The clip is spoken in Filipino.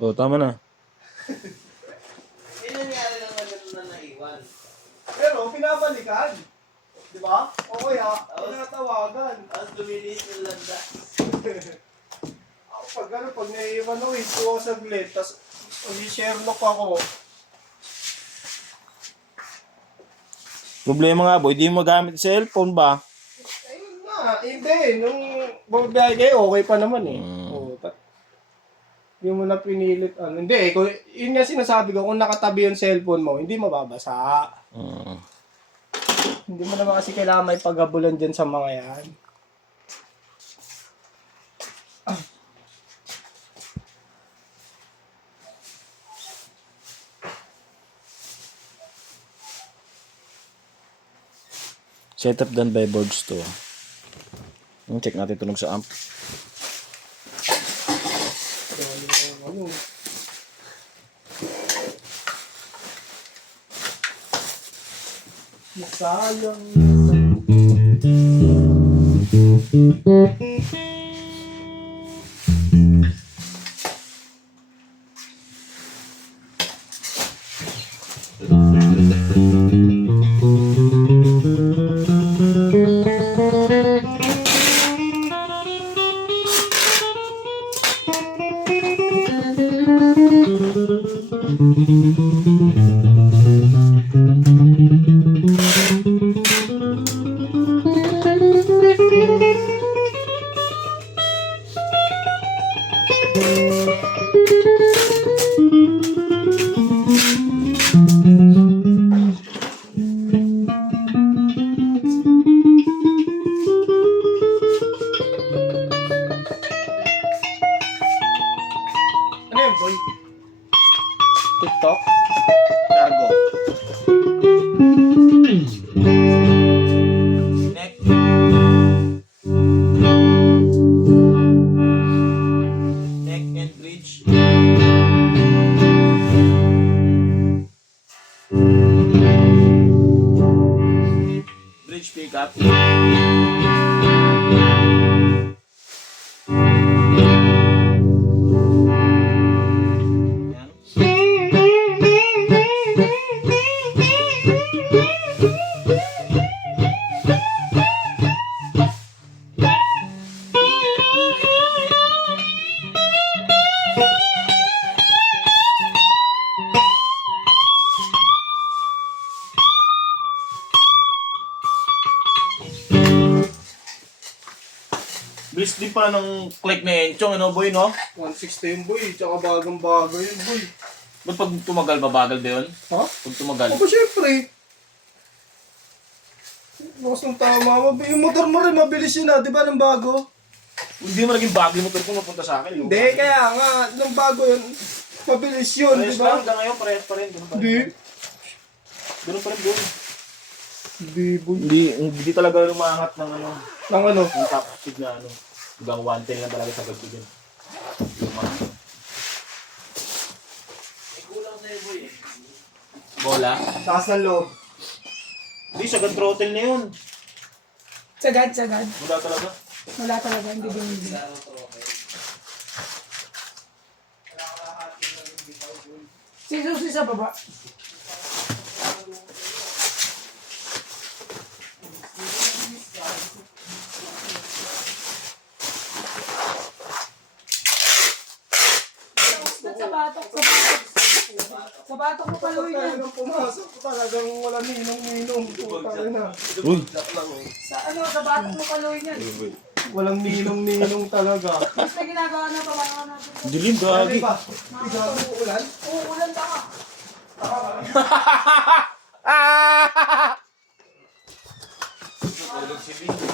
Oh, tama na. Eh, nangyari lang na ganun na naiwan. Pero pinabalikan. Di ba? O kaya, tinatawagan. Tapos lumilis ng landa. Ako pag ano, pag naiiwan ako, ito ako saglit. Tapos, Sherlock ako. Problema nga, boy. Di mo magamit cellphone ba? Ayun nga, hindi. Nung bumabiyahe kayo, okay pa naman eh. Oo, hindi mo na pinilit. Ano. Hindi eh, yun nga sinasabi ko, kung nakatabi yung cellphone mo, hindi mababasa. Hindi mo naman kasi kailangan may paghabulan dyan sa mga yan. Setup done by boards to. Check natin tunog sa amp. Ano, sayang. Ano yun, boy? TikTok? Cargo. Neck. Neck and bridge. Bridge pickup. Yan. Bilis din pala ng click na Enchong, ano boy, no? 160 yung boy, tsaka bagang bago yun, boy. Ba't pag tumagal, babagal ba yun? Ha? Pag tumagal. Ako syempre. Lakas ng tama mo. Yung motor mo rin, mabilis yun di ba, ng bago? Hindi mo naging bago yung motor ko mapunta sa akin. Hindi, kaya nga, ng bago yun, mabilis yun, di Parehas ba? lang, hanggang ngayon, parehas pa rin. Ganun pa rin. Hindi. Ganun pa rin doon. Hindi, boy. Hindi talaga lumangat ng ano, Nang ano? yung top speed na ano. Hanggang 110 lang talaga sa gabi dyan. Lumangat. May kulang sa'yo boy eh. Bola? Taas ng loob. Hindi, sagad throttle na yun. Sagad. Wala talaga. Wala talaga, hindi bumili. Si Susi sa baba. Sa batok mo paluin yan. Talagang pumasok, talagang wala ninong-ninong. Tayo na. Uy! Sa batok mo paluin yan. Walang ninong-ninong talaga. Basta ginagawa na pabangan natin. Dilim, Ano gagi. ba? Igago ulan? Oo, ulan ka ka. Tulog si Bing.